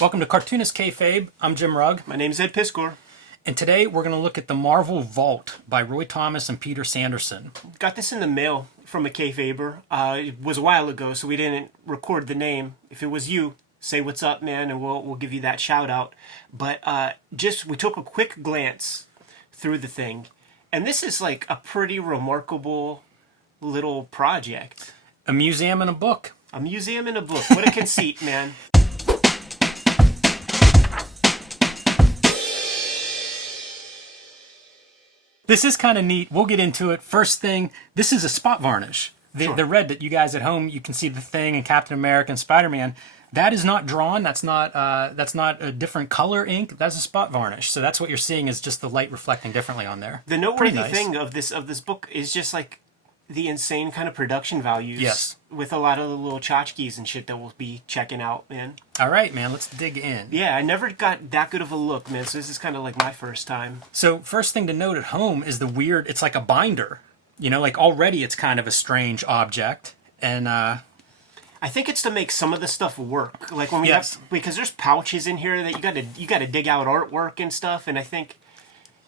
Welcome to Cartoonist Kayfabe. I'm Jim Rugg. My name's Ed Piskor. And today we're going to look at the Marvel Vault by Roy Thomas and Peter Sanderson. Got this in the mail from a Kayfaber. It was a while ago, so we didn't record the name. If it was you, say what's up, man, and we'll give you that shout out. But we took a quick glance through the thing, and this is like a pretty remarkable little project. A museum and a book. A museum and a book. What a conceit, man. This is kind of neat. We'll get into it. First thing, this is a spot varnish. The red that you guys at home, you can see the Thing and Captain America and Spider-Man. That is not drawn. That's not a different color ink. That's a spot varnish. So that's what you're seeing is just the light reflecting differently on there. The noteworthy thing of this book is just like the insane kind of production values. Yes. With a lot of the little tchotchkes and shit that we'll be checking out, man. All right, man. Let's dig in. Yeah, I never got that good of a look, man. So this is kind of like my first time. So first thing to note at home is the weird. It's like a binder. You know, like already it's kind of a strange object, and I think it's to make some of the stuff work. Like when we have, because there's pouches in here that you got to dig out artwork and stuff, and I think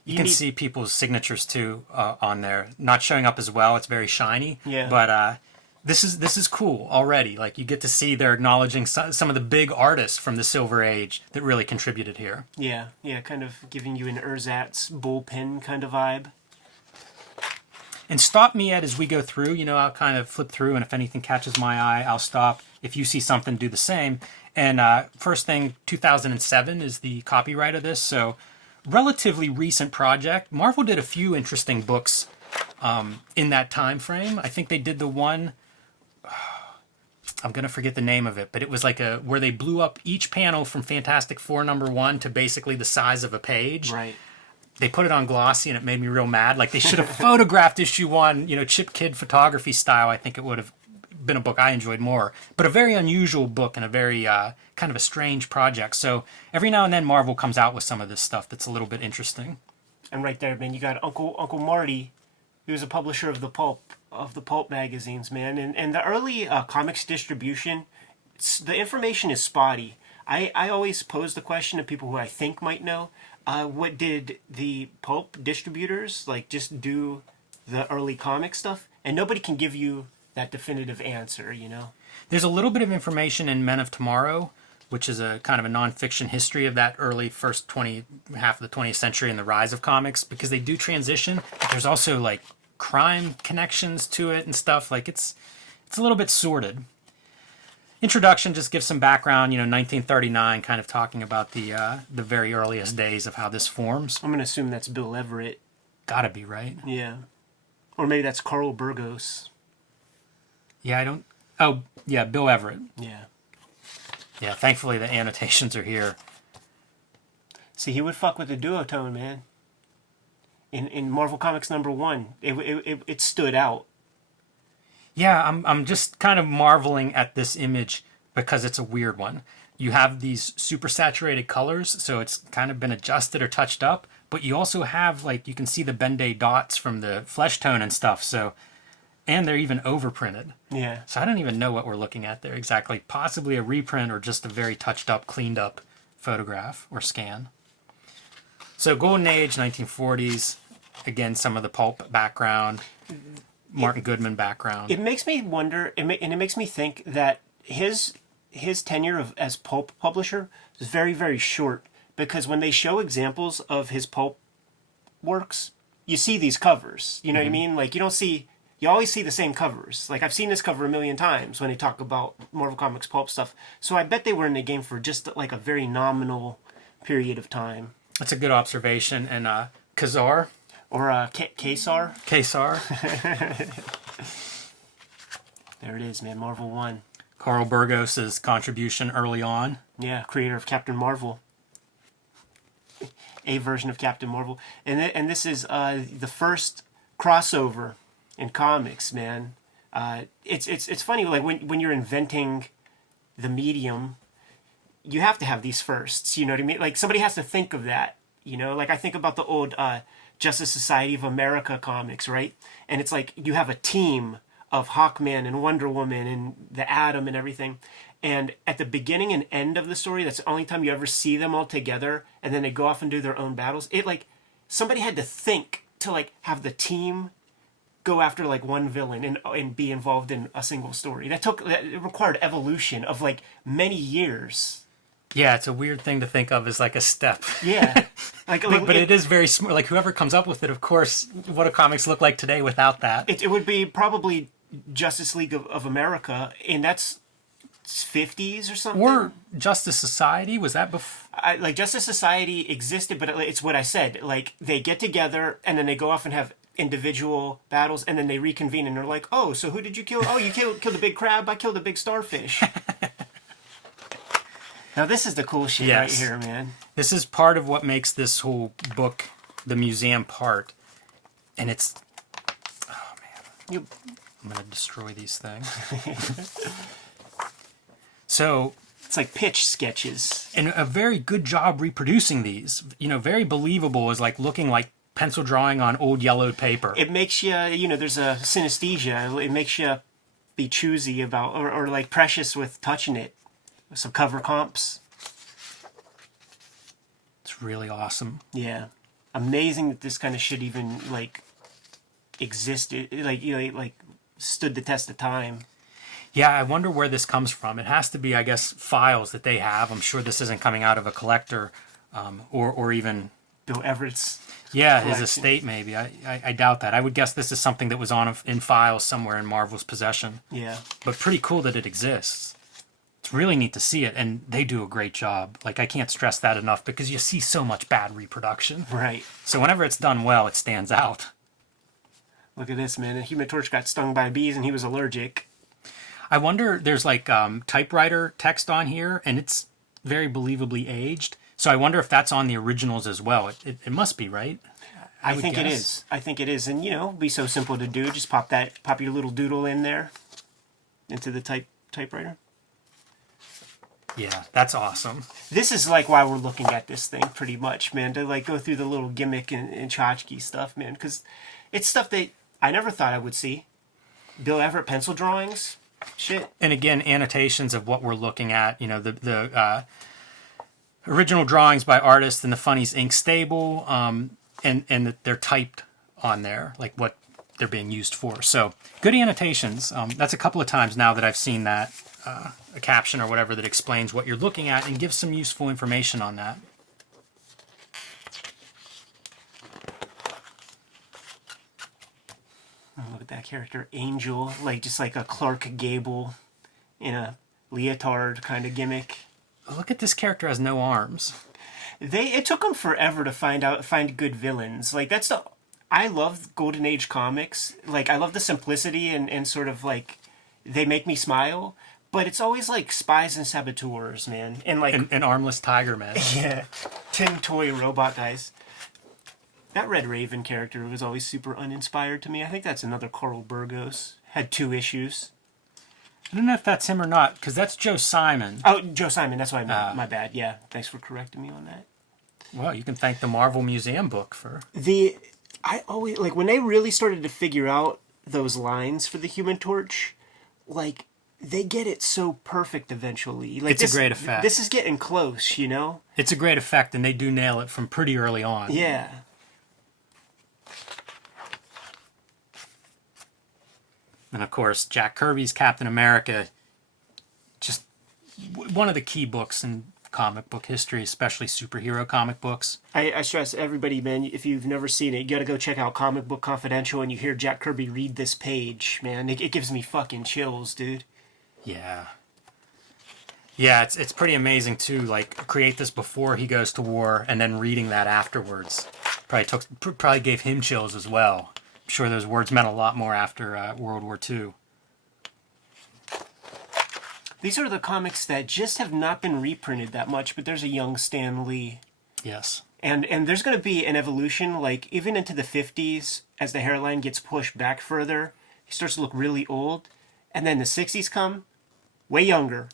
you can see people's signatures too on there. Not showing up as well. It's very shiny. Yeah. But this is cool already. Like you get to see they're acknowledging some of the big artists from the Silver Age that really contributed here. Yeah, kind of giving you an ersatz bullpen kind of vibe. And stop me, Ed, as we go through. You know, I'll kind of flip through, and if anything catches my eye, I'll stop. If you see something, do the same. And first thing, 2007 is the copyright of this, so relatively recent project. Marvel did a few interesting books in that time frame. I think they did the one, I'm going to forget the name of it, but it was like where they blew up each panel from Fantastic Four #1 to basically the size of a page. Right. They put it on glossy, and it made me real mad. Like, they should have photographed issue 1, you know, Chip Kid photography style. I think it would have been a book I enjoyed more. But a very unusual book and a very kind of a strange project. So every now and then Marvel comes out with some of this stuff that's a little bit interesting. And right there, man, you got Uncle Marty, who was a publisher of the pulp magazines, man. And the early comics distribution, the information is spotty. I always pose the question to people who I think might know. What did the pulp distributors just do the early comic stuff? And nobody can give you that definitive answer, you know? There's a little bit of information in Men of Tomorrow, which is a kind of a nonfiction history of that early half of the 20th century and the rise of comics, because they do transition. But there's also like crime connections to it and stuff. Like it's a little bit sordid. Introduction just gives some background, 1939, kind of talking about the very earliest days of how this forms. I'm going to assume that's Bill Everett. Gotta be, right? Yeah. Or maybe that's Carl Burgos. Yeah, Bill Everett. Yeah. Yeah, thankfully the annotations are here. See, he would fuck with the duotone, man. In Marvel Comics #1, it stood out. Yeah, I'm just kind of marveling at this image because it's a weird one. You have these super saturated colors, so it's kind of been adjusted or touched up, but you also have, you can see the Ben-Day dots from the flesh tone and stuff, and they're even overprinted. Yeah. So I don't even know what we're looking at there exactly. Possibly a reprint or just a very touched up, cleaned up photograph or scan. So Golden Age, 1940s. Again, some of the pulp background. Martin Goodman background. It makes me wonder, and it makes me think that his tenure as pulp publisher is very, very short, because when they show examples of his pulp works, you see these covers. You know what I mean? You always see the same covers. Like, I've seen this cover a million times when they talk about Marvel Comics pulp stuff. So I bet they were in the game for just a very nominal period of time. That's a good observation. And Kazar. Or Kesar. Kesar. There it is, man. Marvel 1. Carl Burgos' contribution early on. Yeah, creator of Captain Marvel. A version of Captain Marvel. And this is the first crossover in comics, man. It's funny, like when you're inventing the medium, you have to have these firsts, you know what I mean? Like, somebody has to think of that, you know? Like, I think about the old Justice Society of America comics, right? And it's like you have a team of Hawkman and Wonder Woman and the Atom and everything. And at the beginning and end of the story, that's the only time you ever see them all together, and then they go off and do their own battles. It like somebody had to think to like have the team go after like one villain and be involved in a single story. It required evolution of like many years. Yeah, it's a weird thing to think of as like a step. Yeah. But it is very smart. Like whoever comes up with it, of course, what do comics look like today without that? It would be probably Justice League of America, and that's 50s or something. Or Justice Society, was that before? Like Justice Society existed, but it's what I said. Like they get together and then they go off and have individual battles, and then they reconvene and they're like, "Oh, so who did you kill? Oh, you killed the big crab. I killed the big starfish." Now this is the cool shit right here, man. This is part of what makes this whole book the museum part, and it's. Oh man, I'm gonna destroy these things. So it's like pitch sketches, and a very good job reproducing these. You know, very believable as like looking like pencil drawing on old yellowed paper. It makes you, there's a synesthesia. It makes you be choosy about, or like precious with touching it. Some cover comps. It's really awesome. Yeah, amazing that this kind of shit even like existed. Like stood the test of time. Yeah, I wonder where this comes from. It has to be, I guess, files that they have. I'm sure this isn't coming out of a collector, or even Bill Everett's. Yeah, his estate maybe. I doubt that. I would guess this is something that was in files somewhere in Marvel's possession. Yeah. But pretty cool that it exists. It's really neat to see it, and they do a great job. Like, I can't stress that enough because you see so much bad reproduction. Right. So whenever it's done well, it stands out. Look at this, man. The Human Torch got stung by bees and he was allergic. I wonder, there's like typewriter text on here, and it's very believably aged. So I wonder if that's on the originals as well. It must be, right? I think it is. I think it is. And, it'd be so simple to do. Just pop your little doodle in there into the typewriter. Yeah, that's awesome. This is like why we're looking at this thing pretty much, man. To like go through the little gimmick and tchotchke stuff, man. Because it's stuff that I never thought I would see. Bill Everett pencil drawings. Shit. And again, annotations of what we're looking at. The original drawings by artists in the Funnies Ink stable, and that they're typed on there, like what they're being used for. So good annotations. That's a couple of times now that I've seen that, a caption or whatever that explains what you're looking at and gives some useful information on that. Look at that character, Angel, just like a Clark Gable in a leotard kind of gimmick. Look at this character has no arms. It took them forever to find good villains. I love Golden Age comics. I love the simplicity and sort of like they make me smile. But it's always like spies and saboteurs, man, and like an armless tiger man. Yeah, tin toy robot guys. That Red Raven character was always super uninspired to me. I think that's another Carl Burgos. Had 2 issues. I don't know if that's him or not, because that's Joe Simon. Oh, Joe Simon, that's what I meant. My bad. Yeah, thanks for correcting me on that. Well, you can thank the Marvel Museum book for... I always, when they really started to figure out those lines for the Human Torch, they get it so perfect eventually. It's a great effect. This is getting close, It's a great effect, and they do nail it from pretty early on. Yeah. And of course, Jack Kirby's Captain America, just one of the key books in comic book history, especially superhero comic books. I stress everybody, man, if you've never seen it, you gotta go check out Comic Book Confidential and you hear Jack Kirby read this page, man. It gives me fucking chills, dude. Yeah. Yeah, it's pretty amazing too, create this before he goes to war and then reading that afterwards. Probably gave him chills as well. I'm sure those words meant a lot more after World War II. These are the comics that just have not been reprinted that much, but there's a young Stan Lee. Yes. And there's going to be an evolution, even into the 50s, as the hairline gets pushed back further, he starts to look really old. And then the 60s come, way younger.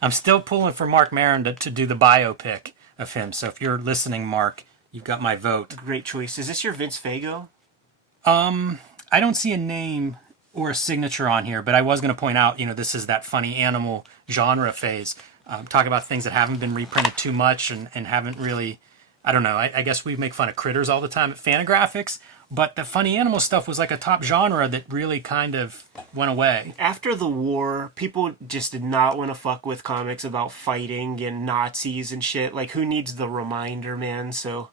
I'm still pulling for Mark Maron to do the biopic of him. So if you're listening, Mark, you've got my vote. Great choice. Is this your Vince Fago? I don't see a name or a signature on here, but I was going to point out, this is that funny animal genre phase. Talk about things that haven't been reprinted too much and haven't really, I don't know, I guess we make fun of critters all the time at Fantagraphics, but the funny animal stuff was like a top genre that really kind of went away. After the war, people just did not want to fuck with comics about fighting and Nazis and shit. Like, who needs the reminder, man? So,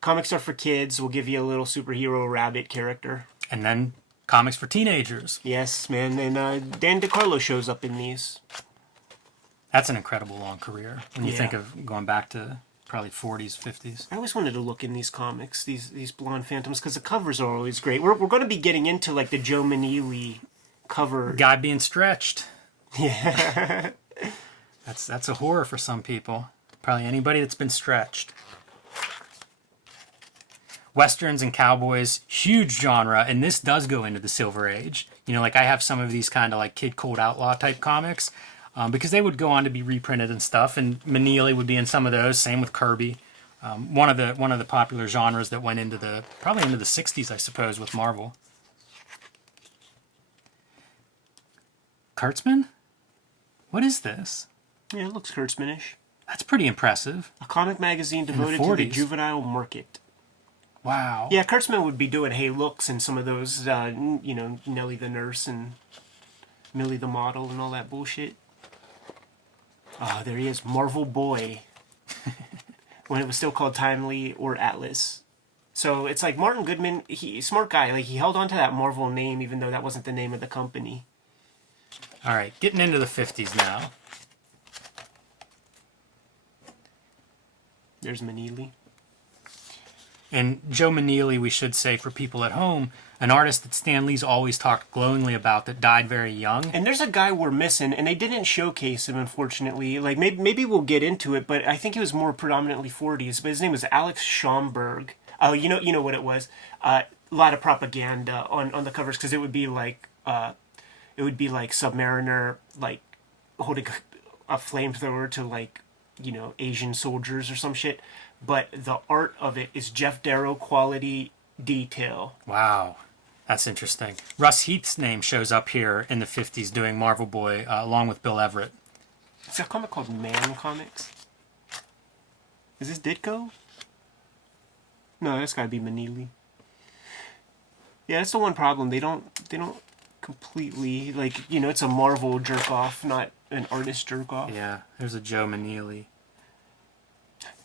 comics are for kids. We'll give you a little superhero rabbit character. And then comics for teenagers. Yes, man. And Dan DeCarlo shows up in these. That's an incredible long career when you Yeah. think of going back to probably 40s, 50s. I always wanted to look in these comics, these Blonde Phantoms, because the covers are always great. We're going to be getting into, like, the Joe Manili cover. Guy being stretched. Yeah. That's a horror for some people. Probably anybody that's been stretched. Westerns and cowboys, huge genre, and this does go into the Silver Age. Like I have some of these kind of like Kid Cold Outlaw type comics, because they would go on to be reprinted and stuff, and Manili would be in some of those. Same with Kirby. One of the popular genres that went into probably into the 60s, I suppose, with Marvel. Kurtzman? What is this? Yeah, it looks Kurtzmanish. That's pretty impressive. A comic magazine devoted to the 40s. juvenile market. Wow. Yeah, Kurtzman would be doing Hey Looks and some of those, Nellie the Nurse and Millie the Model and all that bullshit. Ah, there he is, Marvel Boy. When it was still called Timely or Atlas. So it's like Martin Goodman, smart guy. Like, he held on to that Marvel name even though that wasn't the name of the company. All right, getting into the 50s now. There's Manili. And Joe Manili, we should say for people at home, an artist that Stan Lee's always talked glowingly about that died very young. And there's a guy we're missing, and they didn't showcase him, unfortunately. Like, maybe we'll get into it, but I think he was more predominantly 40s. But his name was Alex Schomburg. Oh, you know what it was. A lot of propaganda on the covers, because it would be like Submariner, like holding a flamethrower to, like, Asian soldiers or some shit. But the art of it is Jeff Darrow quality detail. Wow, that's interesting. Russ Heath's name shows up here in the 50s doing Marvel Boy, along with Bill Everett. It's a comic called Man Comics. Is this Ditko? No, that's gotta be Manili. Yeah, that's the one problem. They don't completely, like, it's a Marvel jerk off, not an artist jerk off. Yeah, there's a Joe Manili.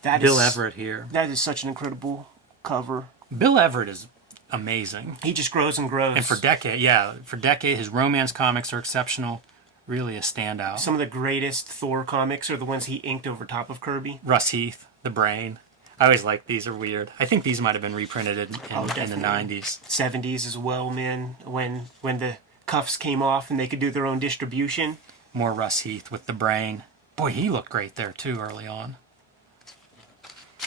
That Bill is, Everett here. That is such an incredible cover. Bill Everett is amazing. He just grows and grows. And for decade, his romance comics are exceptional. Really a standout. Some of the greatest Thor comics are the ones he inked over top of Kirby. Russ Heath, The Brain. I always like these are weird. I think these might have been reprinted in the 90s. 70s as well, man. When the cuffs came off and they could do their own distribution. More Russ Heath with The Brain. Boy, he looked great there too early on.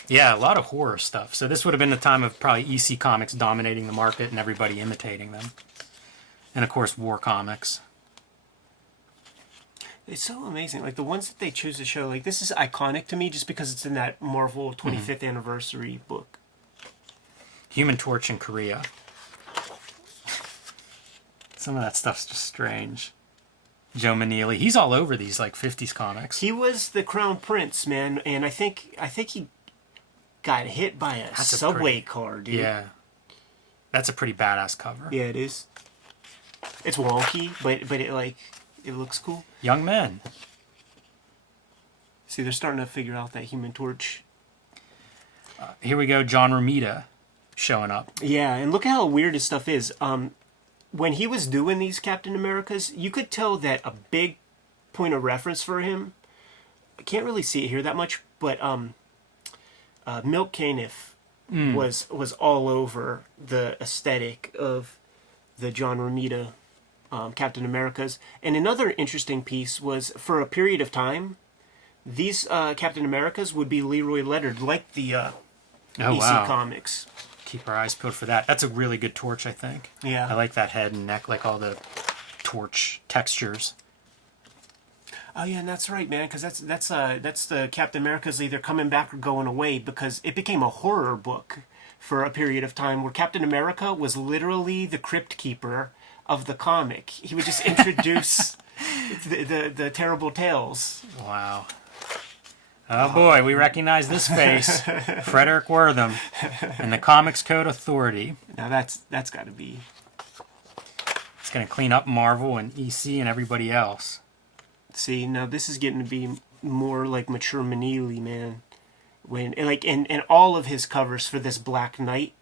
Yeah, a lot of horror stuff. So this would have been the time of probably EC Comics dominating the market and everybody imitating them. And of course, war comics. It's so amazing. Like, the ones that they choose to show, like, this is iconic to me just because it's in that Marvel 25th anniversary book. Human Torch in Korea. Some of that stuff's just strange. Joe Manili. He's all over these, like, 50s comics. He was the Crown Prince, man, and I think he got hit by a subway car, dude. Yeah. That's a pretty badass cover. Yeah, it is. It's wonky, but it looks cool. Young Men. See, they're starting to figure out that Human Torch. Here we go, John Romita showing up. Yeah, and look at how weird his stuff is. When he was doing these Captain Americas, you could tell that a big point of reference for him, I can't really see it here that much, but Milt Caniff was all over the aesthetic of the John Romita Captain Americas. And another interesting piece was, for a period of time, these Captain Americas would be Leroy lettered, like the EC Comics. Keep our eyes peeled for that. That's a really good torch, I think. Yeah. I like that head and neck, like all the torch textures. Oh yeah, and that's right, man. Because that's the Captain America's either coming back or going away, because it became a horror book for a period of time where Captain America was literally the Crypt Keeper, of the comic. He would just introduce the terrible tales. Wow. Oh boy, we recognize this face. Frederick Wortham and the Comics Code Authority. Now that's got to be... It's going to clean up Marvel and EC and everybody else. See, now this is getting to be more like mature Manili, man. When like and all of his covers for this Black Knight,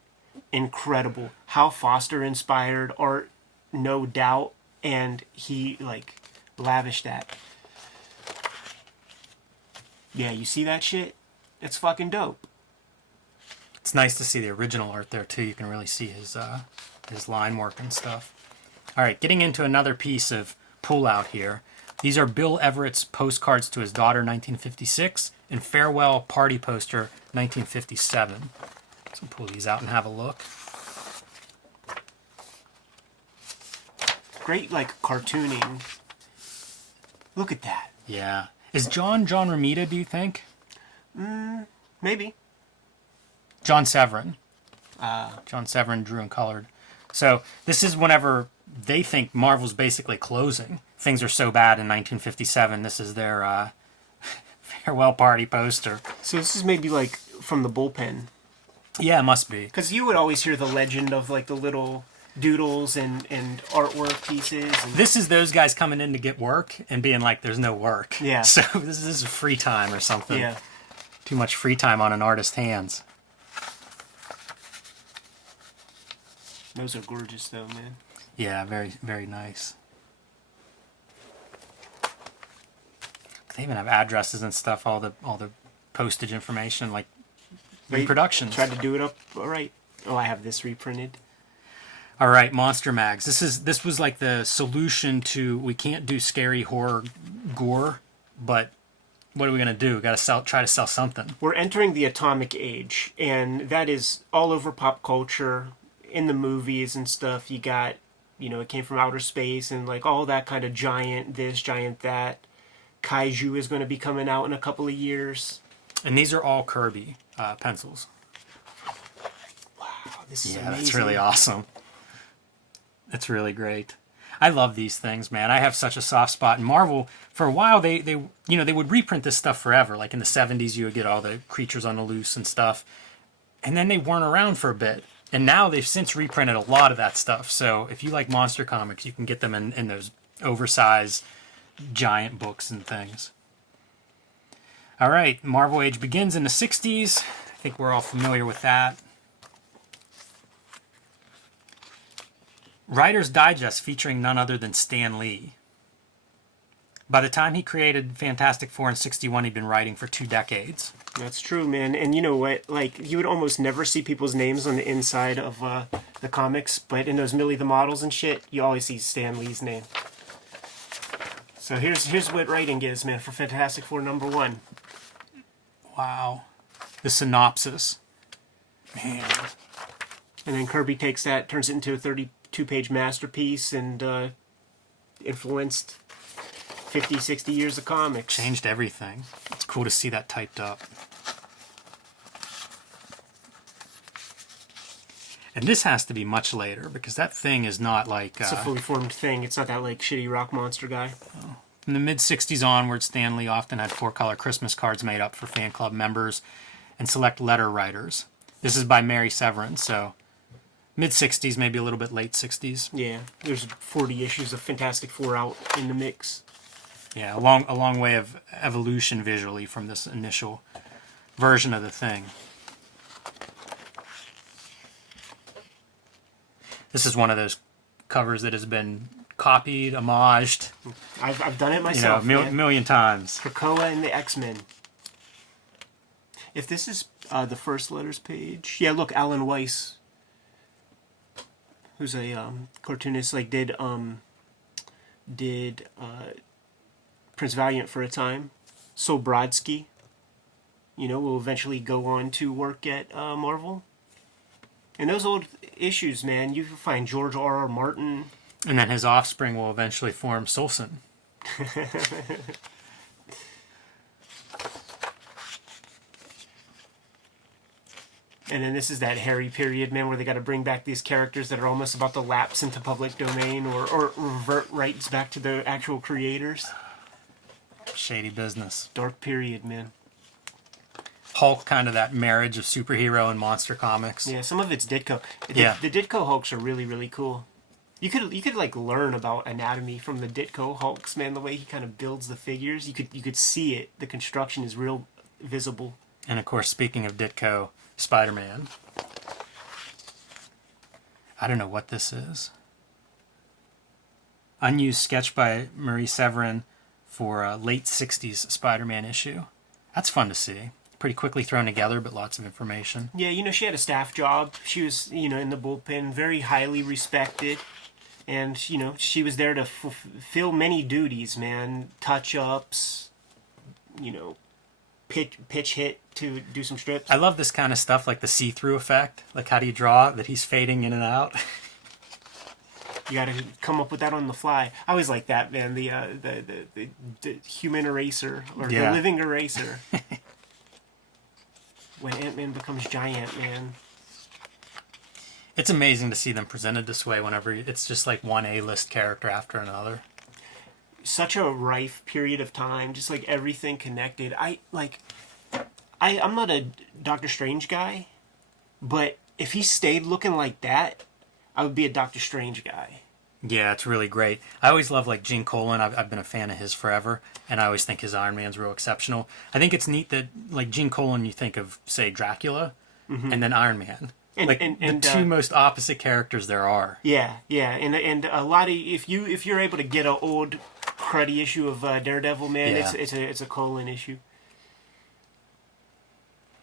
incredible. Hal Foster inspired art, no doubt, and he like lavished that. Yeah, you see that shit? It's fucking dope. It's nice to see the original art there too. You can really see his line work and stuff. All right, getting into another piece of pullout here. These are Bill Everett's postcards to his daughter, 1956, and Farewell Party Poster, 1957. So pull these out and have a look. Great, like, cartooning. Look at that. Yeah. Is John Romita, do you think? Maybe. John Severin. John Severin drew and colored. So this is whenever they think Marvel's basically closing. Things are so bad in 1957. This is their farewell party poster. So this is maybe like from the bullpen. Yeah, it must be. Because you would always hear the legend of like the little doodles and artwork pieces. And... This is those guys coming in to get work and being like, there's no work. Yeah. So this is free time or something. Yeah. Too much free time on an artist's hands. Those are gorgeous though, man. Yeah, very, very nice. They even have addresses and stuff, all the postage information, like reproductions. Tried to do it up all right. Oh, I have this reprinted. All right, Monster Mags. This was like the solution to, we can't do scary horror gore, but what are we gonna do? We gotta try to sell something. We're entering the atomic age, and that is all over pop culture, in the movies and stuff. You got, it came from outer space and like all that kind of giant this, giant that. Kaiju is going to be coming out in a couple of years. And these are all Kirby pencils. Wow, this is amazing. That's really awesome. That's really great. I love these things, man. I have such a soft spot. And Marvel, for a while, they would reprint this stuff forever. Like in the 70s, you would get all the Creatures on the Loose and stuff. And then they weren't around for a bit. And now they've since reprinted a lot of that stuff. So if you like monster comics, you can get them in those oversized giant books and things. All right, Marvel Age begins in the 60s. I think we're all familiar with that. Writer's Digest featuring none other than Stan Lee. By the time he created Fantastic Four in 61, he'd been writing for 2 decades. That's true, man. And you know what? Like, you would almost never see people's names on the inside of the comics, but in those Millie the Models and shit, you always see Stan Lee's name. So here's what writing is, man, for Fantastic Four #1. Wow. The synopsis. Man. And then Kirby takes that, turns it into a 32-page masterpiece, and influenced 50, 60 years of comics. Changed everything. It's cool to see that typed up. And this has to be much later, because that thing is not like... It's a fully formed thing. It's not that, like, shitty rock monster guy. Oh. From the mid-60s onward, Stan Lee often had 4-color Christmas cards made up for fan club members and select letter writers. This is by Mary Severin, so mid-60s, maybe a little bit late 60s. Yeah, there's 40 issues of Fantastic Four out in the mix. Yeah, a long way of evolution visually from this initial version of the thing. This is one of those covers that has been copied, homaged. I've done it myself. Million times. Krakoa and the X-Men. If this is the first letters page, yeah. Look, Alan Weiss, who's a cartoonist, like did Prince Valiant for a time. So Brodsky, will eventually go on to work at Marvel. In those old issues, man, you can find George R.R. Martin. And then his offspring will eventually form Solson. And then this is that hairy period, man, where they got to bring back these characters that are almost about to lapse into public domain or revert rights back to the actual creators. Shady business. Dark period, man. Hulk, kind of that marriage of superhero and monster comics. Yeah, some of it's Ditko. Yeah. The Ditko Hulks are really, really cool. You could like learn about anatomy from the Ditko Hulks, man. The way he kind of builds the figures, you could see it. The construction is real visible. And of course, speaking of Ditko, Spider-Man. I don't know what this is. Unused sketch by Marie Severin for a late 60s Spider-Man issue. That's fun to see. Pretty quickly thrown together, but lots of information. Yeah, she had a staff job. She was, in the bullpen, very highly respected. And, she was there to fulfill many duties, man. Touch-ups, pitch hit to do some strips. I love this kind of stuff, like the see-through effect. Like, how do you draw that he's fading in and out? You got to come up with that on the fly. I always like that, man. The human eraser or the living eraser. When Ant-Man becomes Giant Man. It's amazing to see them presented this way whenever it's just like one A-list character after another. Such a rife period of time, just like everything connected. I'm not a Doctor Strange guy, but if he stayed looking like that, I would be a Doctor Strange guy. Yeah, it's really great. I always love like Gene Colan. I've been a fan of his forever, and I always think his Iron Man's real exceptional. I think it's neat that like Gene Colan, you think of say Dracula, and then Iron Man, and the two most opposite characters there are. Yeah, and a lot of if you're able to get an old cruddy issue of Daredevil, man, it's a Colan issue.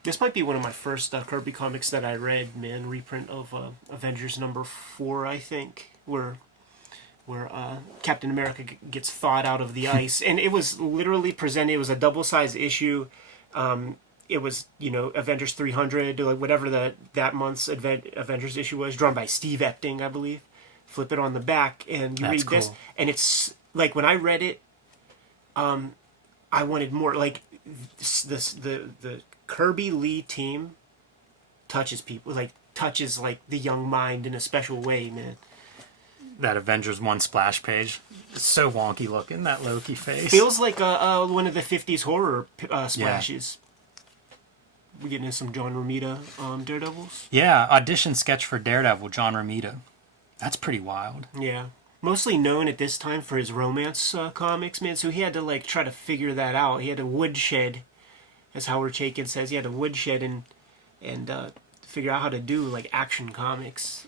This might be one of my first Kirby comics that I read, man. Reprint of Avengers #4, I think, where Captain America gets thawed out of the ice. And it was literally presented, it was a double-sized issue. It was, Avengers 300, like whatever that month's Avengers issue was, drawn by Steve Epting, I believe. Flip it on the back, and you read this, and it's, like, when I read it, I wanted more. Like, the Kirby Lee team touches people, touches the young mind in a special way, man. That Avengers 1 splash page. It's so wonky looking, that Loki face. Feels like one of the 50s horror splashes. Yeah. We're getting into some John Romita Daredevils. Yeah, audition sketch for Daredevil, John Romita. That's pretty wild. Yeah. Mostly known at this time for his romance comics, man. So he had to try to figure that out. He had to woodshed, as Howard Chaykin says. He had to woodshed and figure out how to do action comics.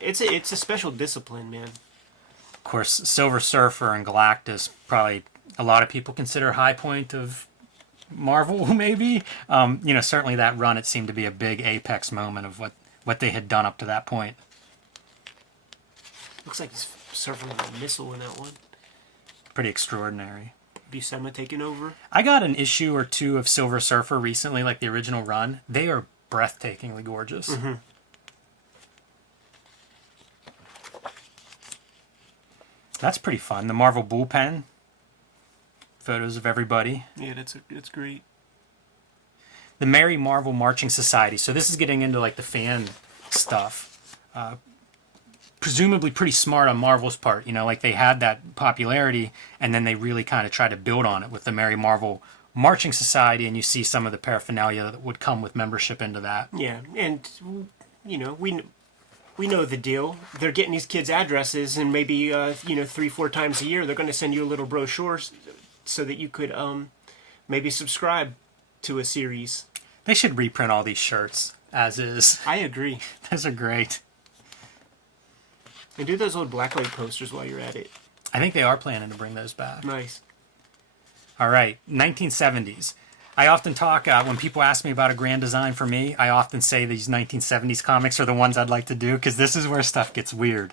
It's a special discipline, man. Of course, Silver Surfer and Galactus, probably a lot of people consider high point of Marvel, maybe. Certainly that run, it seemed to be a big apex moment of what they had done up to that point. Looks like he's surfing with a missile in that one. Pretty extraordinary. Buscema taking over. I got an issue or two of Silver Surfer recently, like the original run. They are breathtakingly gorgeous. Mm-hmm. That's pretty fun. The Marvel bullpen. Photos of everybody. Yeah, that's great. The Merry Marvel Marching Society. So this is getting into the fan stuff. Presumably pretty smart on Marvel's part. They had that popularity, and then they really kind of tried to build on it with the Merry Marvel Marching Society, and you see some of the paraphernalia that would come with membership into that. Yeah, and we know the deal. They're getting these kids' addresses, and maybe 3-4 times a year they're going to send you a little brochure so that you could maybe subscribe to a series. They should reprint all these shirts as is. I agree. Those are great. And do those old blacklight posters while you're at it. I think they are planning to bring those back. Nice. All right, 1970s. I often talk, when people ask me about a grand design for me, I often say these 1970s comics are the ones I'd like to do, because this is where stuff gets weird.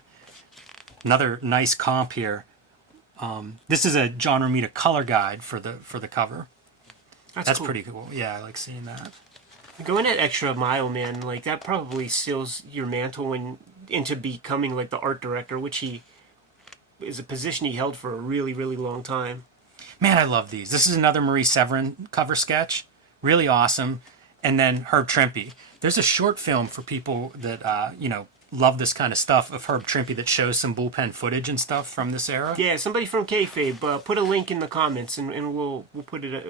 Another nice comp here. This is a John Romita color guide for the cover. That's cool. Pretty cool. Yeah, I like seeing that. Going that extra mile, man, that probably seals your mantle into becoming the art director, which he is a position he held for a really, really long time. Man, I love these. This is another Marie Severin cover sketch. Really awesome. And then Herb Trimpe. There's a short film for people that love this kind of stuff of Herb Trimpe that shows some bullpen footage and stuff from this era. Yeah, somebody from Kayfabe, put a link in the comments, and we'll put it.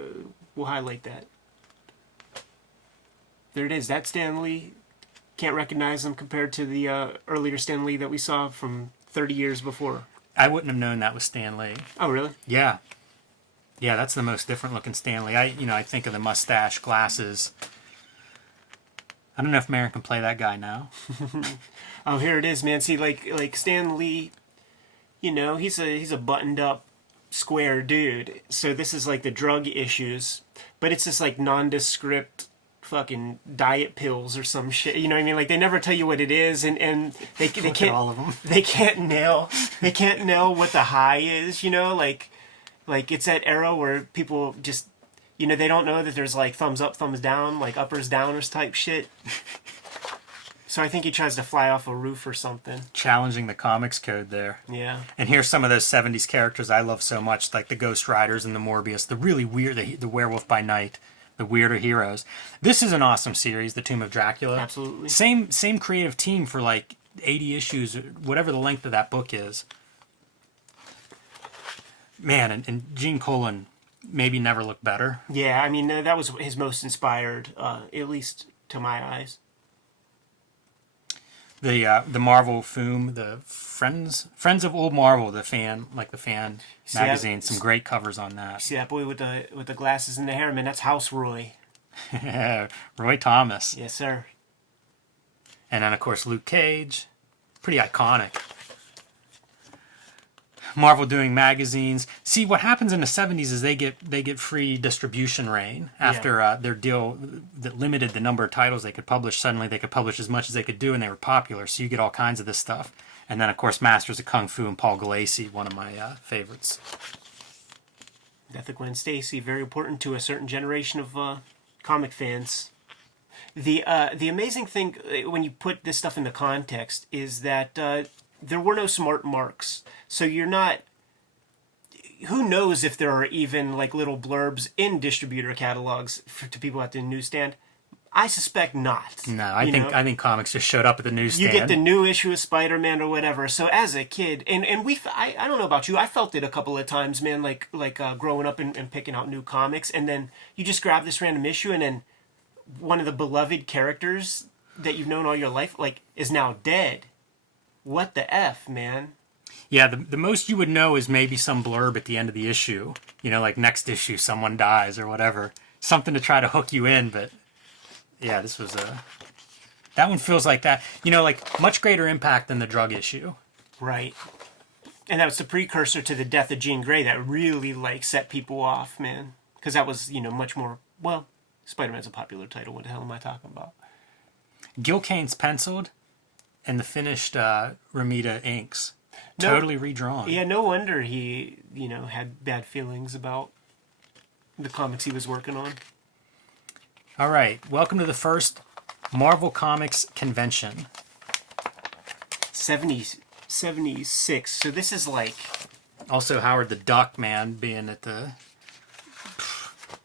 We'll highlight that. There it is. That's Stan Lee. Can't recognize him compared to the earlier Stan Lee that we saw from 30 years before. I wouldn't have known that was Stan Lee. Oh, really? Yeah. Yeah, that's the most different looking Stan Lee. I think of the mustache, glasses. I don't know if Marin can play that guy now. Oh, here it is, man. See, like Stan Lee, he's a buttoned up, square dude. So this is like the drug issues, but it's just like nondescript fucking diet pills or some shit. You know what I mean? Like they never tell you what it is, and they can't all of them. They can't nail what the high is. Like it's that era where people just they don't know that there's like thumbs up, thumbs down, like uppers, downers type shit. So I think he tries to fly off a roof or something. Challenging the comics code there. Yeah. And here's some of those 70s characters I love so much, like the Ghost Riders and the Morbius, the really weird, the Werewolf by Night, the weirder heroes. This is an awesome series, The Tomb of Dracula. Absolutely. Same creative team for like 80 issues, whatever the length of that book is. Man, and Gene Colan maybe never looked better. Yeah, I mean, that was his most inspired, at least to my eyes. The Marvel Foom, the Friends of Old Marvel, the fan magazine, some great covers on that. See that boy with the glasses and the hair, man? That's House Roy. Roy Thomas. Yes, sir. And then of course Luke Cage, pretty iconic. Marvel doing magazines. See, what happens in the 70s is they get free distribution reign after their deal that limited the number of titles they could publish. Suddenly they could publish as much as they could do, and they were popular. So you get all kinds of this stuff. And then, of course, Masters of Kung Fu and Paul Galassi, one of my favorites. Death of Gwen Stacy, very important to a certain generation of comic fans. The amazing thing when you put this stuff into context is that there were no smart marks. So you're not... Who knows if there are even like little blurbs in distributor catalogs to people at the newsstand? I suspect not. No, I think comics just showed up at the newsstand. You get the new issue of Spider-Man or whatever. So as a kid, and I don't know about you, I felt it a couple of times, man, like growing up and picking out new comics, and then you just grab this random issue, and then one of the beloved characters that you've known all your life is now dead. What the F, man? Yeah, the most you would know is maybe some blurb at the end of the issue. Like next issue, someone dies or whatever. Something to try to hook you in, but yeah, this was that one feels like that. Like much greater impact than the drug issue. Right. And that was the precursor to the death of Jean Grey that really set people off, man. Because that was, much more, well, Spider-Man's a popular title. What the hell am I talking about? Gil Kane's penciled and the finished Romita inks. Totally redrawn. Yeah, no wonder he, had bad feelings about the comics he was working on. All right, welcome to the first Marvel Comics convention. 76. So this is Also Howard the Duck, man, being at the...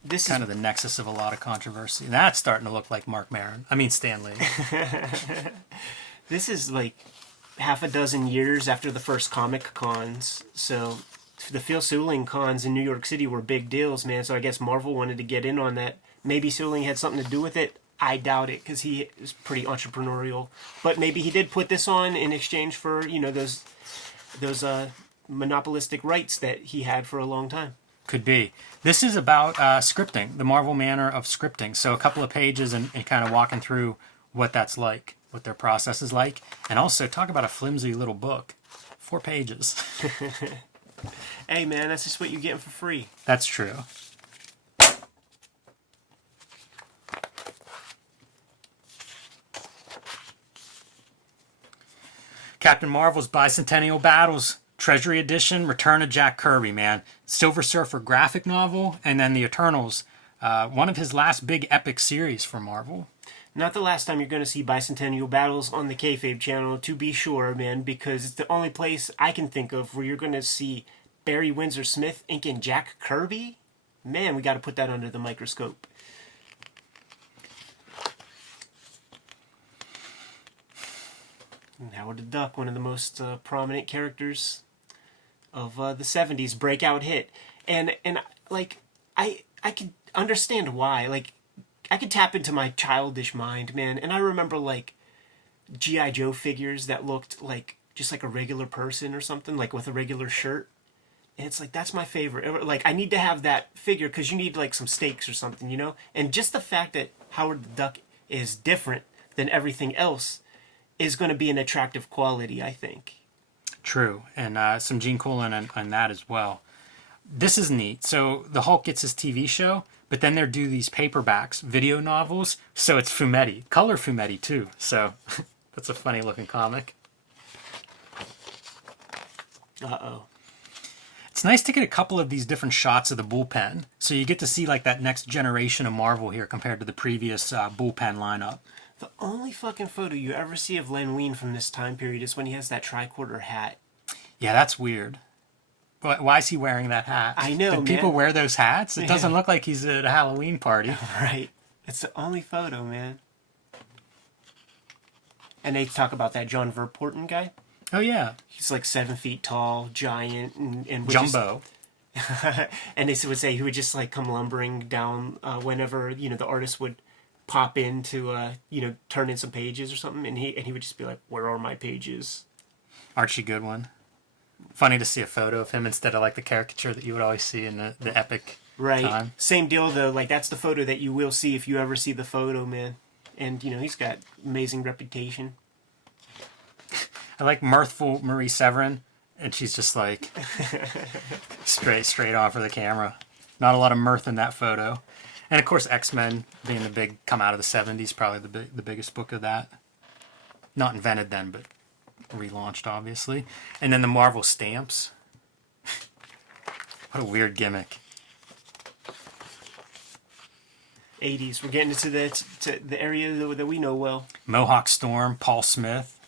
This kind of the nexus of a lot of controversy. That's starting to look like Stan Lee. This is half a dozen years after the first comic cons. So the Phil Seuling cons in New York City were big deals, man. So I guess Marvel wanted to get in on that. Maybe Seuling had something to do with it. I doubt it, because he is pretty entrepreneurial. But maybe he did put this on in exchange for, those monopolistic rights that he had for a long time. Could be. This is about scripting, the Marvel manner of scripting. So a couple of pages and kind of walking through what that's like, what their process is like. And also talk about a flimsy little book. 4 pages. Hey, man, that's just what you're getting for free. That's true. Captain Marvel's Bicentennial Battles, Treasury Edition, Return of Jack Kirby, man. Silver Surfer graphic novel, and then The Eternals, one of his last big epic series for Marvel. Not the last time you're going to see Bicentennial Battles on the Kayfabe channel, to be sure, man, because it's the only place I can think of where you're going to see Barry Windsor Smith inking Jack Kirby. Man, we got to put that under the microscope. And Howard the Duck, one of the most prominent characters of the '70s, breakout hit, and like I could understand why. Like, I could tap into my childish mind, man, and I remember like GI Joe figures that looked like just like a regular person or something, like with a regular shirt. And it's like, that's my favorite. Like, I need to have that figure because you need like some stakes or something, you know? And just the fact that Howard the Duck is different than everything else is going to be an attractive quality, I think. True, and some Gene Colan on that as well. This is neat. So the Hulk gets his TV show, but then they do these paperbacks, video novels. So it's fumetti, color fumetti too. So that's a funny looking comic. Uh-oh. It's nice to get a couple of these different shots of the bullpen. So you get to see like that next generation of Marvel here compared to the previous bullpen lineup. The only fucking photo you ever see of Len Wein from this time period is when he has that tricorder hat. Yeah, that's weird. Why is he wearing that hat? I know, Do people wear those hats? It doesn't Yeah. look like he's at a Halloween party. Right. It's the only photo, man. And they talk about that John Verporten guy. Oh, yeah. He's like 7 feet tall, giant, and would Jumbo. and they would say he would just like come lumbering down whenever, you know, the artist would pop in to you know, turn in some pages or something, and he would just be like, "Where are my pages?" Archie Goodwin. Funny to see a photo of him instead of like the caricature that you would always see in the epic Right. time. Same deal though. Like, that's the photo that you will see if you ever see the photo, man. And you know, he's got amazing reputation. I like mirthful Marie Severin, and she's just like straight on for the camera. Not a lot of mirth in that photo. And of course, X-Men being the big come out of the 70s, probably the biggest book of that. Not invented then, but relaunched, obviously. And then the Marvel stamps. What a weird gimmick. 80s. We're getting into the area that we know well. Mohawk Storm, Paul Smith.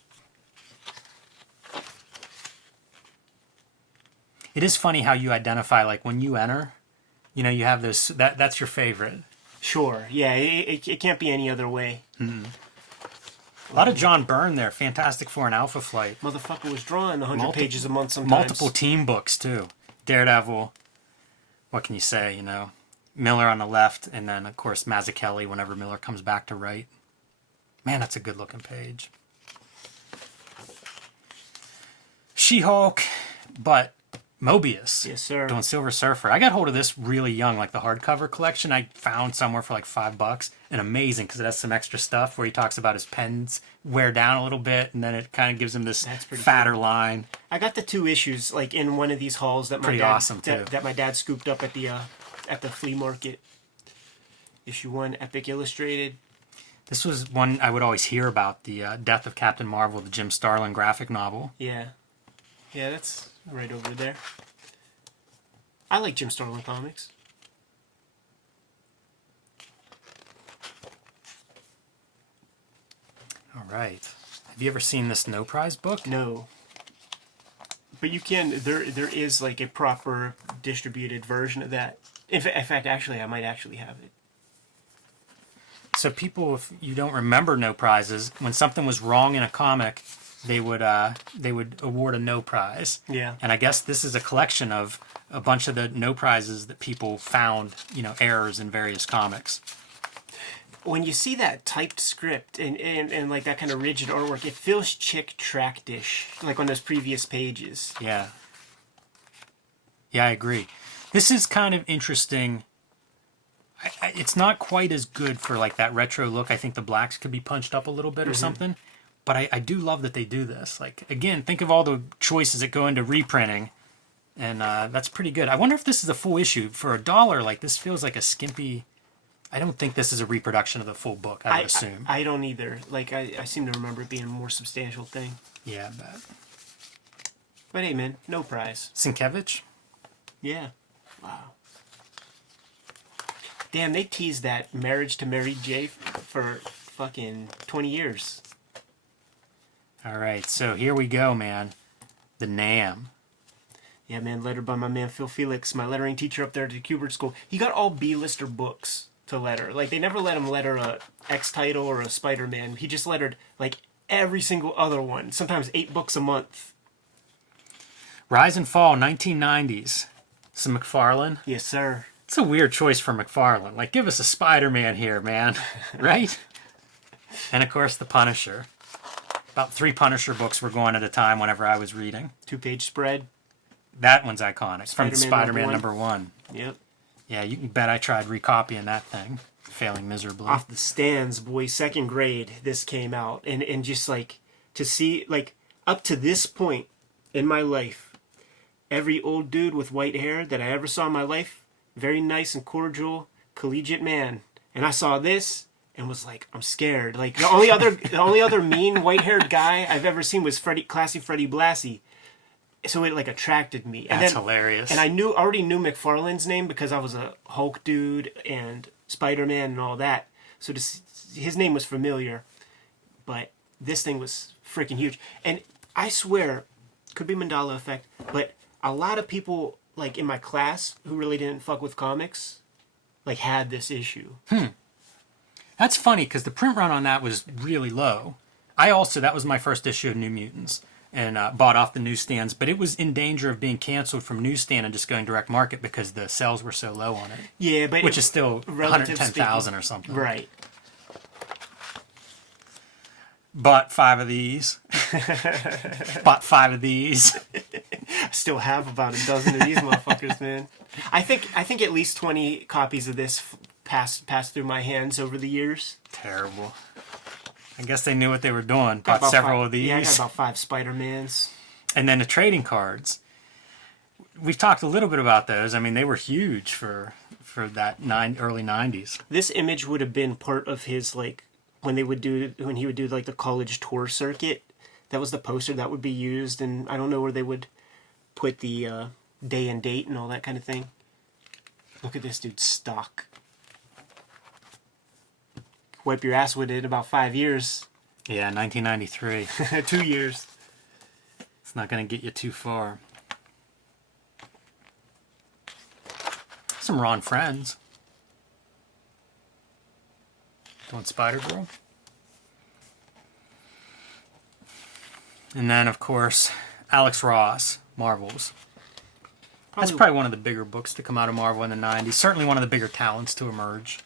It is funny how you identify, like when you enter, you know, you have this, that's your favorite. Sure. Yeah, it can't be any other way. A lot of John Byrne there, Fantastic Four and Alpha Flight. Motherfucker was drawing 100 pages a month sometimes. Multiple team books, too. Daredevil, what can you say, you know? Miller on the left, and then, of course, Mazzucchelli whenever Miller comes back to write. Man, that's a good-looking page. She-Hulk, but Mobius. Yes, sir. Doing Silver Surfer. I got hold of this really young, like the hardcover collection I found somewhere for like $5, and amazing because it has some extra stuff where he talks about his pens wear down a little bit, and then it kind of gives him this fatter cool. line. I got the 2 issues like in one of these hauls that Pretty awesome, too. That my dad scooped up at the flea market. Issue 1, Epic Illustrated. This was one I would always hear about, the Death of Captain Marvel, the Jim Starlin graphic novel. Yeah, that's right over there. I like Jim Starlin comics. All right. Have you ever seen this No Prize book? No. But you can, there is like a proper distributed version of that. In fact, actually, I might actually have it. So people, if you don't remember No Prizes, when something was wrong in a comic, they would award a No Prize. Yeah. And I guess this is a collection of a bunch of the No Prizes that people found, you know, errors in various comics. When you see that typed script and like that kind of rigid artwork, it feels chick tract-ish, like on those previous pages. Yeah. Yeah, I agree. This is kind of interesting. It's not quite as good for like that retro look. I think the blacks could be punched up a little bit or something. But I do love that they do this. Like, again, think of all the choices that go into reprinting. And that's pretty good. I wonder if this is a full issue. For $1, like, this feels like a skimpy... I don't think this is a reproduction of the full book, I would assume. I don't either. Like, I seem to remember it being a more substantial thing. Yeah, I bet. But hey, man, No Prize. Sienkiewicz? Yeah. Wow. Damn, they teased that marriage to Mary J for fucking 20 years. All right, so here we go, man. The NAM. Yeah, man, lettered by my man Phil Felix, my lettering teacher up there at the Kubert School. He got all B-lister books to letter. Like, they never let him letter a X-Title or a Spider-Man. He just lettered, like, every single other one. Sometimes 8 books a month. Rise and Fall, 1990s. Some McFarlane. Yes, sir. It's a weird choice for McFarlane. Like, give us a Spider-Man here, man. Right? And, of course, The Punisher. About 3 Punisher books were going at a time whenever I was reading. 2-page spread. That one's iconic. From Spider-Man Spider-Man #1. Yep. Yeah, you can bet I tried recopying that thing. Failing miserably. Off the stands, boy. 2nd grade, this came out. And just, like, to see, like, up to this point in my life, every old dude with white hair that I ever saw in my life, very nice and cordial, collegiate man. And I saw this and was like, I'm scared. Like, the only other mean white-haired guy I've ever seen was Classy Freddie Blassie. So it, like, attracted me. That's hilarious. And I already knew McFarlane's name because I was a Hulk dude and Spider-Man and all that. So his name was familiar. But this thing was freaking huge. And I swear, could be Mandela effect, but a lot of people, like, in my class who really didn't fuck with comics, like, had this issue. That's funny, because the print run on that was really low. That was my first issue of New Mutants, and bought off the newsstands, but it was in danger of being canceled from newsstand and just going direct market because the sales were so low on it. Yeah, but... Which is still 110,000 or something. Right. Bought 5 of these. Bought 5 of these. I still have about a dozen of these motherfuckers, man. I think at least 20 copies of this passed through my hands over the years. Terrible. I guess they knew what they were doing. Bought several of these. Yeah, I got about 5 Spider-Mans. And then the trading cards. We've talked a little bit about those. I mean, they were huge for that early 90s. This image would have been part of his, like, when he would do like the college tour circuit. That was the poster that would be used, and I don't know where they would put the day and date and all that kind of thing. Look at this dude's stock. Wipe your ass with it about 5 years. Yeah, 1993. 2 years. It's not going to get you too far. Some Ron Friends. Doing Spider-Girl. And then, of course, Alex Ross, Marvels. That's probably one of the bigger books to come out of Marvel in the 90s. Certainly one of the bigger talents to emerge.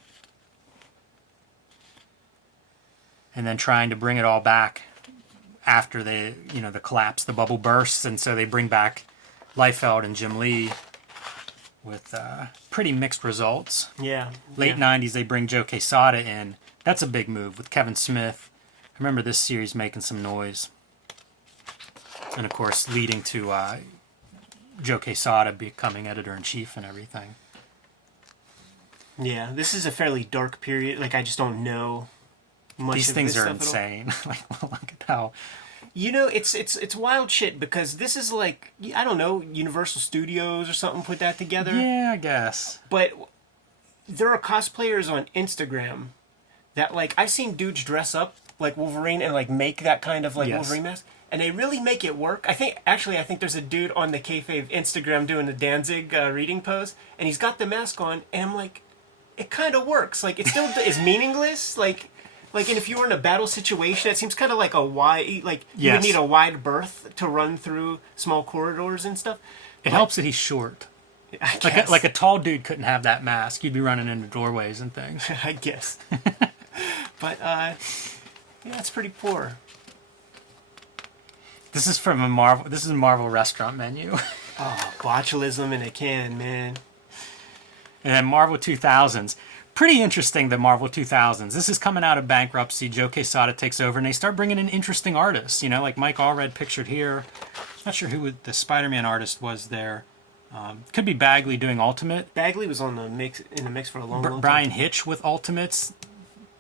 And then trying to bring it all back after the collapse, the bubble bursts, and so they bring back Liefeld and Jim Lee with pretty mixed results. Yeah. Late 90s, they bring Joe Quesada in. That's a big move with Kevin Smith. I remember this series making some noise. And, of course, leading to Joe Quesada becoming editor-in-chief and everything. Yeah, this is a fairly dark period. Like, I just don't know much These of things this are stuff insane. Like, look at how... You know, it's wild shit because this is like, I don't know, Universal Studios or something put that together. Yeah, I guess. But there are cosplayers on Instagram that, like, I've seen dudes dress up like Wolverine and, like, make that kind of, like, Yes. Wolverine mask. And they really make it work. I think there's a dude on the Kayfabe Instagram doing the Danzig reading pose, and he's got the mask on, and I'm like, it kind of works. Like, it still is meaningless. Like, and if you were in a battle situation, it seems kind of like a wide, like, you would Yes. need a wide berth to run through small corridors and stuff. It helps that he's short. I guess. Like a tall dude couldn't have that mask. You'd be running into doorways and things. I guess. But, yeah, it's pretty poor. This is from a Marvel. This is a Marvel restaurant menu. Oh, botulism in a can, man. And then Marvel 2000s. Pretty interesting, the Marvel 2000s. This is coming out of bankruptcy. Joe Quesada takes over, and they start bringing in interesting artists. You know, like Mike Allred pictured here. Not sure who the Spider-Man artist was there. Could be Bagley doing Ultimate. Bagley was in the mix for a long time. Brian Hitch with Ultimates.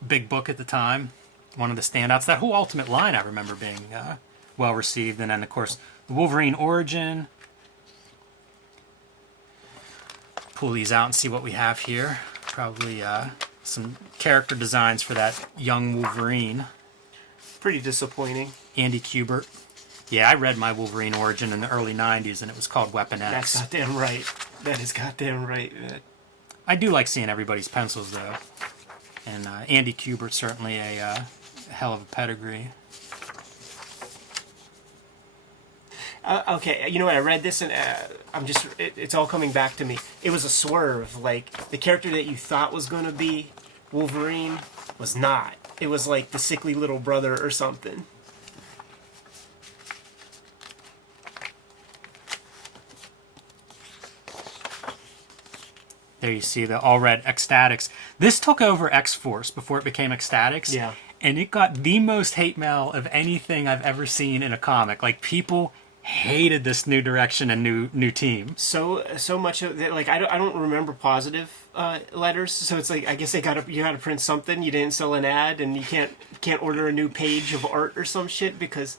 Big book at the time. One of the standouts. That whole Ultimate line I remember being well received. And then, of course, the Wolverine Origin. Pull these out and see what we have here. Probably some character designs for that young Wolverine. Pretty disappointing. Andy Kubert. Yeah, I read my Wolverine Origin in the early 90s, and it was called Weapon X. That's goddamn right. That is goddamn right. I do like seeing everybody's pencils, though. And Andy Kubert, certainly a hell of a pedigree. Okay, you know what? I read this and it's all coming back to me. It was a swerve. Like, the character that you thought was going to be Wolverine was not. It was like the sickly little brother or something. There you see the all red Ecstatics. This took over X-Force before it became Ecstatics. Yeah. And it got the most hate mail of anything I've ever seen in a comic. Like, people hated this new direction and new team. So much of that, like, I don't remember positive letters. So it's like, I guess you gotta print something. You didn't sell an ad, and you can't order a new page of art or some shit, because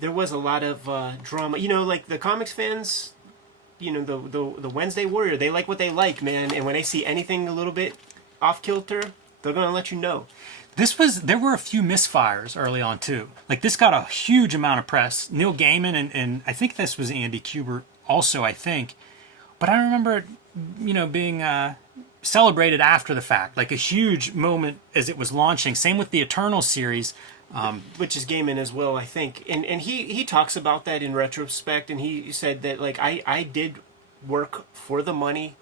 there was a lot of drama. You know, like, the comics fans, you know, the Wednesday Warrior, they like what they like, man. And when they see anything a little bit off kilter, they're gonna let you know. There were a few misfires early on too. Like, this got a huge amount of press. Neil Gaiman and I think this was Andy Kubert also, I think. But I remember it, you know, being celebrated after the fact, like a huge moment as it was launching. Same with the Eternal series. Which is Gaiman as well, I think. And he talks about that in retrospect, and he said that, like, I did work for the money,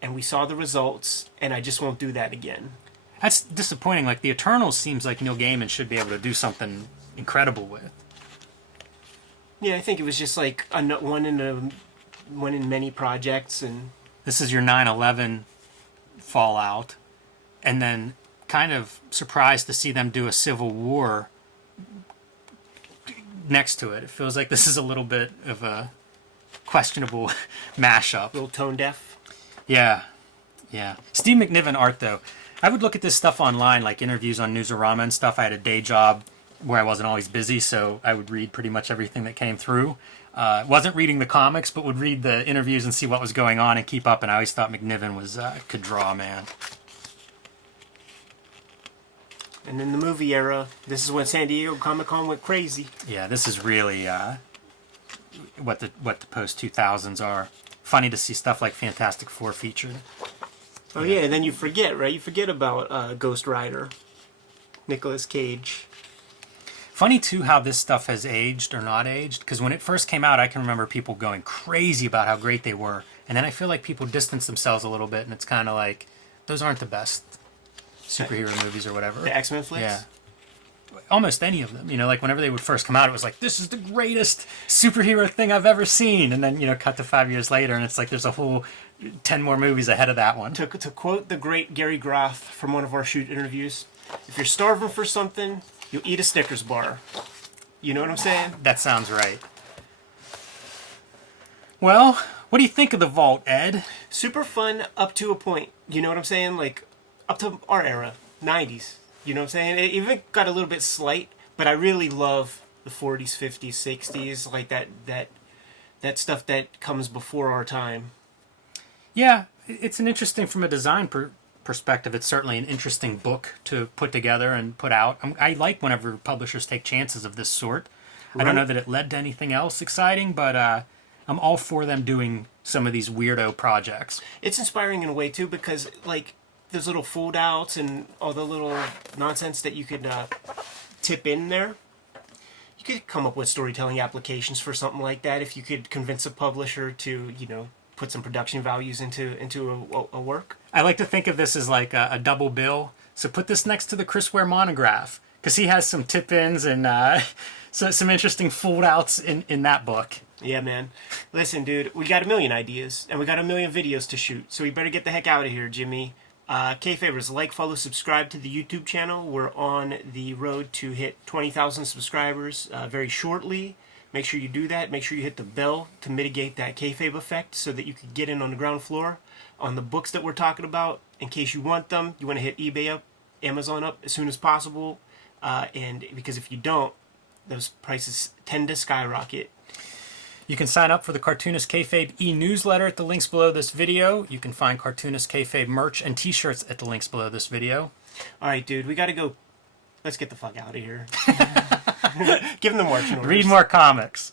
and we saw the results, and I just won't do that again. That's disappointing. Like, the Eternals seems like Neil Gaiman should be able to do something incredible with. Yeah, I think it was just like one in many projects, and This is your 9/11 fallout, and then kind of surprised to see them do a Civil War next to it. It feels like this is a little bit of a questionable mashup. a little tone deaf. Yeah. Steve McNiven art, though. I would look at this stuff online, like interviews on Newsarama and stuff. I had a day job where I wasn't always busy, so I would read pretty much everything that came through. Wasn't reading the comics, but would read the interviews and see what was going on and keep up. And I always thought McNiven could draw, man. And in the movie era, this is when San Diego Comic-Con went crazy. Yeah, this is really what the post 2000s are. Funny to see stuff like Fantastic Four featured. Oh yeah, and then you forget, right? You forget about Ghost Rider, Nicolas Cage. Funny too how this stuff has aged or not aged, because when it first came out, I can remember people going crazy about how great they were, and then I feel like people distance themselves a little bit, and it's kind of like, those aren't the best superhero movies or whatever. The X-Men flicks? Yeah. Almost any of them. You know, like, whenever they would first come out, it was like, this is the greatest superhero thing I've ever seen. And then, you know, cut to 5 years later, and it's like there's a whole 10 more movies ahead of that one. To quote the great Gary Groth from one of our shoot interviews, if you're starving for something, you'll eat a Snickers bar. You know what I'm saying? That sounds right. Well, what do you think of the Vault, Ed? Super fun up to a point. You know what I'm saying? Like, up to our era, 90s. You know what I'm saying? It even got a little bit slight, but I really love the 40s, 50s, 60s, like that stuff that comes before our time. Yeah, it's an interesting, from a design perspective, it's certainly an interesting book to put together and put out. I like whenever publishers take chances of this sort. I don't know that it led to anything else exciting, but I'm all for them doing some of these weirdo projects. It's inspiring in a way, too, because, like, there's little fold outs and all the little nonsense that you could tip in there. You could come up with storytelling applications for something like that if you could convince a publisher to, you know, put some production values into a work. I like to think of this as like a double bill. So put this next to the Chris Ware monograph, because he has some tip-ins and some interesting fold-outs in that book. Yeah, man. Listen, dude, we got a million ideas, and we got a million videos to shoot, so we better get the heck out of here, Jimmy. Kayfabers, like, follow, subscribe to the YouTube channel. We're on the road to hit 20,000 subscribers very shortly. Make sure you do that. Make sure you hit the bell to mitigate that kayfabe effect so that you can get in on the ground floor on the books that we're talking about in case you want them. You want to hit eBay up, Amazon up as soon as possible. And because if you don't, those prices tend to skyrocket. You can sign up for the Cartoonist Kayfabe e-newsletter at the links below this video. You can find Cartoonist Kayfabe merch and t-shirts at the links below this video. All right, dude, we got to go. Let's get the fuck out of here. Give them the marching orders. Read more comics.